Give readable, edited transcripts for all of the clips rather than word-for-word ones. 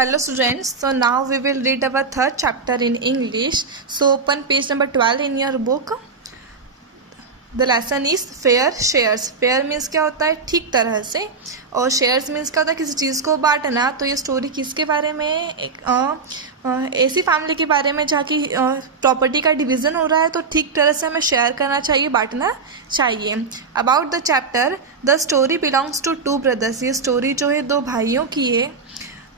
Hello students, so now we will read our third chapter in English. So open page number 12 in your book. The lesson is fair shares. Fair means क्या होता है ठीक तरह से, और shares means क्या होता है किसी चीज़ को बांटना. तो ये स्टोरी किसके बारे में, एक ऐसी फैमिली के बारे में जहाँ की प्रॉपर्टी का डिवीज़न हो रहा है, तो ठीक तरह से हमें शेयर करना चाहिए, बांटना चाहिए. About the chapter, the story belongs to two brothers. ये स्टोरी जो है दो भाइयों की है.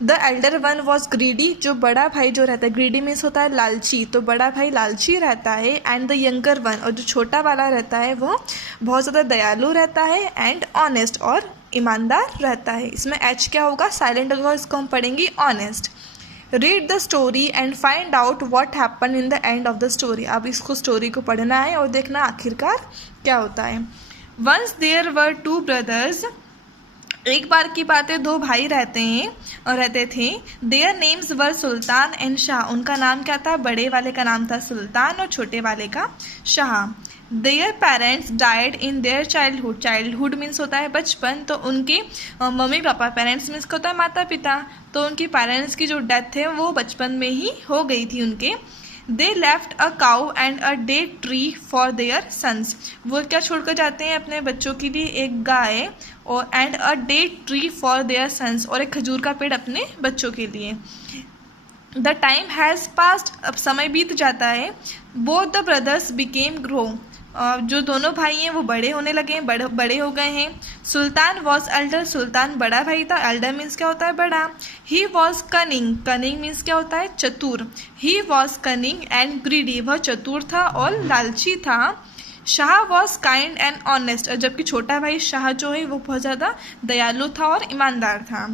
The elder one was greedy. जो बड़ा भाई जो रहता है, ग्रीडी मीन्स होता है लालची, तो बड़ा भाई लालची रहता है. एंड द यंगर वन, और जो छोटा वाला रहता है वो बहुत ज़्यादा दयालु रहता है. एंड ऑनेस्ट, और ईमानदार रहता है. इसमें एच क्या होगा, साइलेंट होगा, इसको हम पढ़ेंगे honest. Read the story and find out what happen in the end of the story. अब इसको स्टोरी को पढ़ना है और देखना आखिरकार क्या होता है. Once there were two brothers. एक बार की बात है, दो भाई रहते थे. Their names were Sultan and Shah. उनका नाम क्या था, बड़े वाले का नाम था सुल्तान और छोटे वाले का Shah. Their parents died in their childhood. Childhood means होता है बचपन, तो उनके मम्मी पापा, पेरेंट्स मीन्स क्या होता है माता पिता, तो उनकी पेरेंट्स की जो डेथ है वो बचपन में ही हो गई थी उनके. They left a cow and a date tree for their sons. वो क्या छोड़कर जाते हैं अपने बच्चों के लिए, एक गाय और and a date tree for their sons, और एक खजूर का पेड़ अपने बच्चों के लिए. The time has passed. अब समय बीत जाता है. Both the brothers became grow. जो दोनों भाई हैं वो बड़े होने लगे हैं, बड़े हो गए हैं. सुल्तान वॉज एल्डर. सुल्तान बड़ा भाई था. एल्डर मीन्स क्या होता है बड़ा. He was cunning. Cunning means क्या होता है चतुर. He was cunning and greedy. वह चतुर था और लालची था. Shah was kind and honest. जबकि छोटा भाई शाह जो है वो बहुत ज़्यादा दयालु था और ईमानदार था.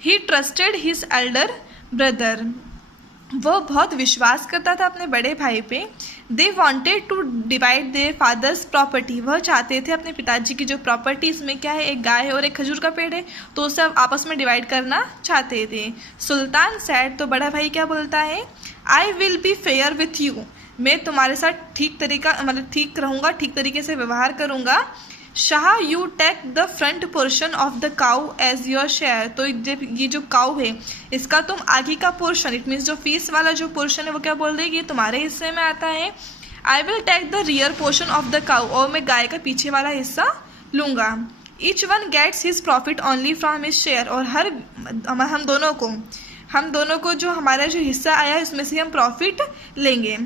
He trusted his elder brother. वो बहुत विश्वास करता था अपने बड़े भाई पे. They wanted to divide their father's property. वह चाहते थे अपने पिताजी की जो प्रॉपर्टी, इसमें क्या है, एक गाय है और एक खजूर का पेड़ है, तो उसे आपस में डिवाइड करना चाहते थे. सुल्तान सैड. तो बड़ा भाई क्या बोलता है, I will be fair with you. मैं तुम्हारे साथ ठीक रहूँगा, ठीक तरीके से व्यवहार करूँगा. Shah you take the front portion of the cow as your share. तो जब ये जो काउ है इसका तुम आगे का पोर्शन, इट मीन्स जो फीस वाला जो पोर्शन है वो क्या बोल देगी, तुम्हारे हिस्से में आता है. I will take the rear portion of the cow. और मैं गाय का पीछे वाला हिस्सा लूँगा. Each one gets his profit only from his share. और हम दोनों को जो हमारा जो हिस्सा आया है उसमें से हम प्रॉफिट लेंगे.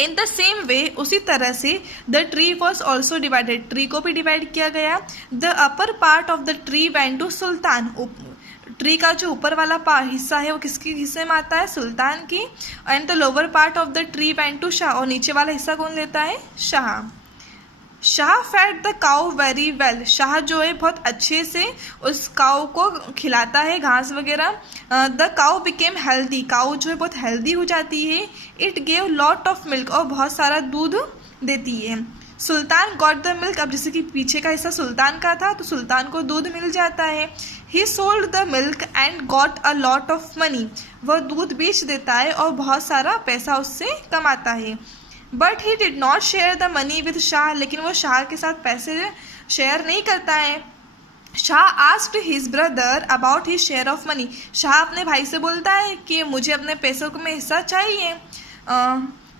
इन द सेम वे, उसी तरह से, the tree was also divided. Tree को भी डिवाइड किया गया. The upper part of the tree went to Sultan. Tree का जो ऊपर वाला हिस्सा है वो किसके हिस्से में आता है, सुल्तान की. And the lower part of the tree went to Shah. और नीचे वाला हिस्सा कौन लेता है, Shah. Shah fed the cow very well. Shah जो है बहुत अच्छे से उस काउ को खिलाता है घास वगैरह. The cow became healthy. Cow जो है बहुत हेल्दी हो जाती है. It gave lot of milk. और बहुत सारा दूध देती है. सुल्तान गॉट द मिल्क. अब जैसे कि पीछे का हिस्सा सुल्तान का था तो सुल्तान को दूध मिल जाता है. ही sold the milk and got a lot of money. वह दूध बेच देता है और बहुत सारा पैसा उससे कमाता है. But he did not share the money with Shah. लेकिन वो शाह के साथ पैसे शेयर नहीं करता है. Shah asked his brother about his share of money. Shah अपने भाई से बोलता है कि मुझे अपने पैसों में हिस्सा चाहिए.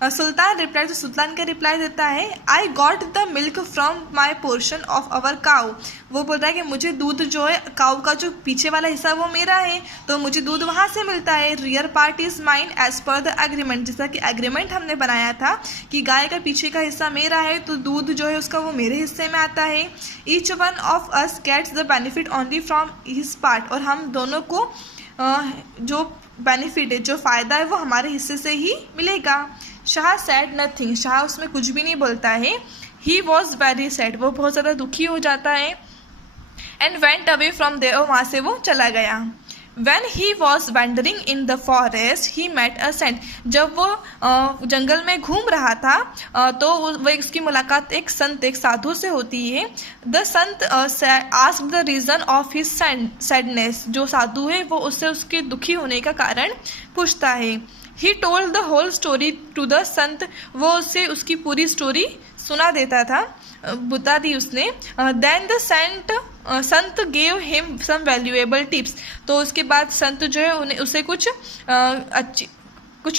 सुल्तान रिप्लाई. तो सुल्तान का रिप्लाई देता है, I got the milk from my portion of our cow. वो बोल रहा है कि मुझे दूध जो है, काउ का जो पीछे वाला हिस्सा वो मेरा है, तो मुझे दूध वहाँ से मिलता है. Rear part is mine as per the agreement. जैसा कि एग्रीमेंट हमने बनाया था कि गाय का पीछे का हिस्सा मेरा है, तो दूध जो है उसका वो मेरे हिस्से में आता है. Each one of us gets the benefit only from his part. और हम दोनों को जो बेनिफिट है, जो फ़ायदा है वो हमारे हिस्से से ही मिलेगा. Shah sad nothing. शाह उसमें कुछ भी नहीं बोलता है. He was very sad. वो बहुत ज़्यादा दुखी हो जाता है. And went away from there. वहाँ से वो चला गया. When he was wandering in the forest, he met a saint. जब वो जंगल में घूम रहा था तो वो इसकी मुलाकात एक साधु से होती है. The Sant asked the reason of his sadness. जो साधु है वो उससे उसके दुखी होने का कारण पूछता है. He told the whole story to the संत. वो उससे उसकी पूरी स्टोरी सुना देता था, बता दी उसने। Then the sant gave him some valuable tips, तो उसके बाद संत जो है उन्हें उसे कुछ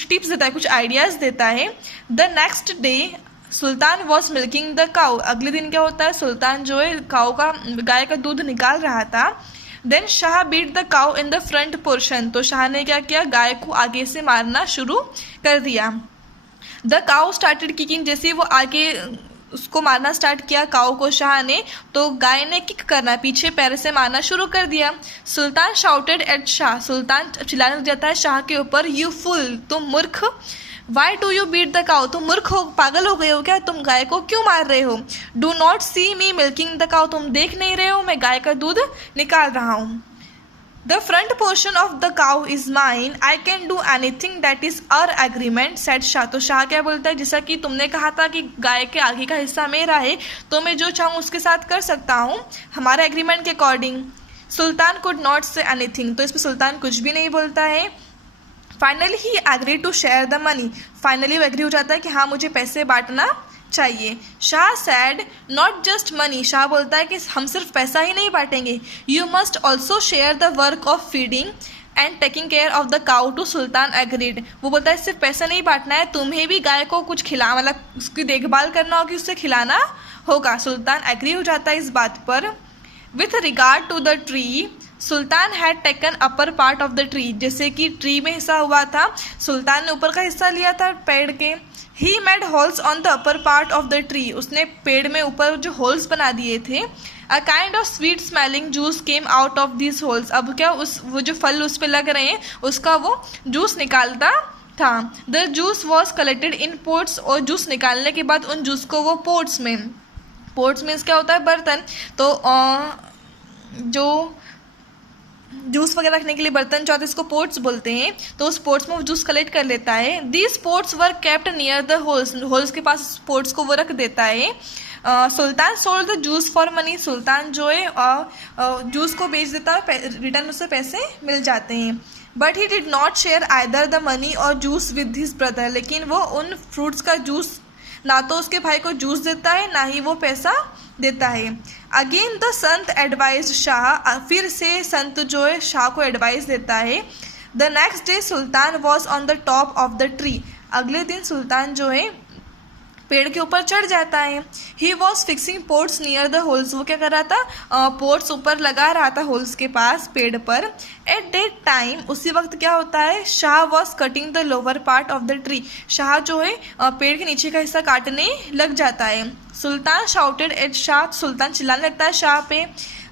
टिप्स देता है, कुछ आइडियाज़ देता है। The next day Sultan was milking the cow, अगले दिन क्या होता है, सुल्तान जो है गाय का दूध निकाल रहा था। Then Shah beat the cow in the front portion, तो शाह ने क्या किया, गाय को आगे से मारना शुरू कर दिया। द काउ स्टार्टेड किकिंग, जैसे वो आगे उसको मारना स्टार्ट किया काऊ को शाह ने, तो गाय ने किक करना, पीछे पैर से मारना शुरू कर दिया। सुल्तान शाउटेड एट शाह, सुल्तान चिल्लाने लग जाता है शाह के ऊपर, यू फुल, तुम मूर्ख, why do you beat the cow, तुम मूर्ख हो, पागल हो गए हो क्या, तुम गाय को क्यों मार रहे हो। Do not see me milking the cow, तुम देख नहीं रहे हो मैं गाय का दूध निकाल रहा हूँ। The front portion of the cow is mine, I can do anything that is our agreement said Shah, तो शाह क्या बोलता है, जैसा कि तुमने कहा था कि गाय के आगे का हिस्सा मेरा है, तो मैं जो चाहूँ उसके साथ कर सकता हूँ हमारे एग्रीमेंट के according. Sultan could not say anything, तो इस पर सुल्तान कुछ भी नहीं बोलता है। Finally he agree to share the money, finally वो एग्री हो जाता है कि हाँ मुझे पैसे बांटना चाहिए। Shah said not just money, Shah बोलता है कि हम सिर्फ पैसा ही नहीं बांटेंगे, you must also share the work of feeding and taking care of the cow too. Sultan agreed, वो बोलता है सिर्फ पैसा नहीं बांटना है, तुम्हें भी गाय को कुछ मतलब उसकी देखभाल करना होगी, उससे खिलाना होगा। सुल्तान एग्री हो जाता है इस बात पर। With regard to the tree, Sultan had taken upper part of the tree, जैसे कि ट्री में हिस्सा हुआ था, सुल्तान ने ऊपर का हिस्सा लिया था पेड़ के। He made holes on the upper part of the tree, उसने पेड़ में ऊपर जो होल्स बना दिए थे। A kind of sweet smelling juice came out of this holes, अब क्या वो जो फल उस पर लग रहे हैं उसका वो जूस निकालता था। The juice was collected in pots, और जूस निकालने के बाद उन जूस को वो पोट्स में मीन्स क्या होता है, बर्तन, तो जो जूस वगैरह रखने के लिए बर्तन जो आते हैं इसको पोट्स बोलते हैं, तो उस पोट्स में वो जूस कलेक्ट कर लेता है। These pots were kept near the holes के पास पोट्स को वो रख देता है। Sultan sold the juice for money, Sultan जो है जूस को बेच देता है, रिटर्न उससे पैसे मिल जाते हैं। But he did not share either the money और जूस विद हिज ब्रदर, लेकिन वो उन फ्रूट्स का जूस ना तो उसके भाई को जूस देता है ना ही वो पैसा देता है। Again the Sant advise Shah, फिर से संत जो है शाह को एडवाइस देता है। The next day Sultan was on the top of the tree, अगले दिन सुल्तान जो है पेड़ के ऊपर चढ़ जाता है। He was fixing ports near the holes, वो क्या कर रहा था, पोर्ट्स ऊपर लगा रहा था होल्स के पास पेड़ पर। एट दैट टाइम, उसी वक्त क्या होता है, Shah was cutting the lower part of the tree, Shah जो है पेड़ के नीचे का हिस्सा काटने लग जाता है। सुल्तान शाउटेड एट शाह, सुल्तान चिल्लाने लगता है शाह पे।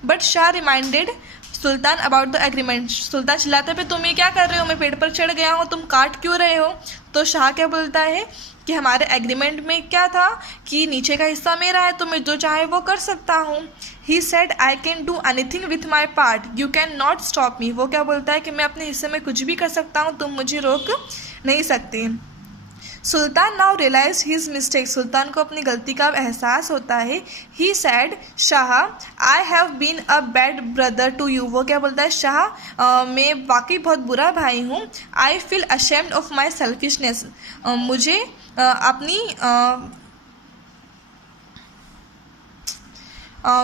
But Shah reminded Sultan about the agreement, Sultan चिल्लाते पे तुम ये क्या कर रहे हो, मैं पेड़ पर चढ़ गया हूँ, तुम काट क्यों रहे हो। तो शाह क्या बोलता है कि हमारे एग्रीमेंट में क्या था कि नीचे का हिस्सा मेरा है, तो मैं जो चाहे वो कर सकता हूँ। He said I can do anything with my part, you can not stop me, वो क्या बोलता है कि मैं अपने हिस्से में कुछ भी कर सकता हूँ, तुम मुझे रोक नहीं सकते। Sultan now realize his mistake, Sultan को अपनी गलती का एहसास होता है। He said Shah I have been a bad brother to you, वो क्या बोलता है, शाह मैं वाकई बहुत बुरा भाई हूँ। I feel ashamed of my selfishness, मुझे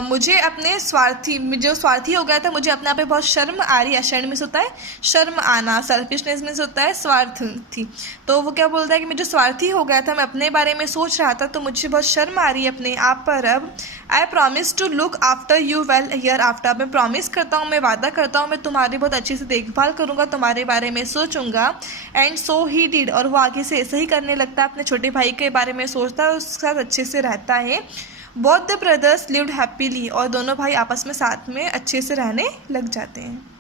मुझे अपने स्वार्थी हो गया था, मुझे अपने आप पे बहुत शर्म आ रही है। अशेम्ड मीन्स होता है शर्म आना, सेल्फिशनेस मीन्स होता है स्वार्थ थी। तो वो क्या बोलता है कि मैं जो स्वार्थी हो गया था, मैं अपने बारे में सोच रहा था, तो मुझे बहुत शर्म आ रही है अपने आप पर अब। I promise to look after you well hereafter, मैं प्रॉमिस करता हूँ, मैं वादा करता हूँ, मैं तुम्हारी बहुत अच्छी से देखभाल करूँगा, तुम्हारे बारे में सोचूंगा। एंड सो ही डिड, और वो आगे से ऐसा ही करने लगता है, अपने छोटे भाई के बारे में सोचता है, उसके साथ अच्छे से रहता है। Both the brothers lived happily, और दोनों भाई आपस में साथ में अच्छे से रहने लग जाते हैं।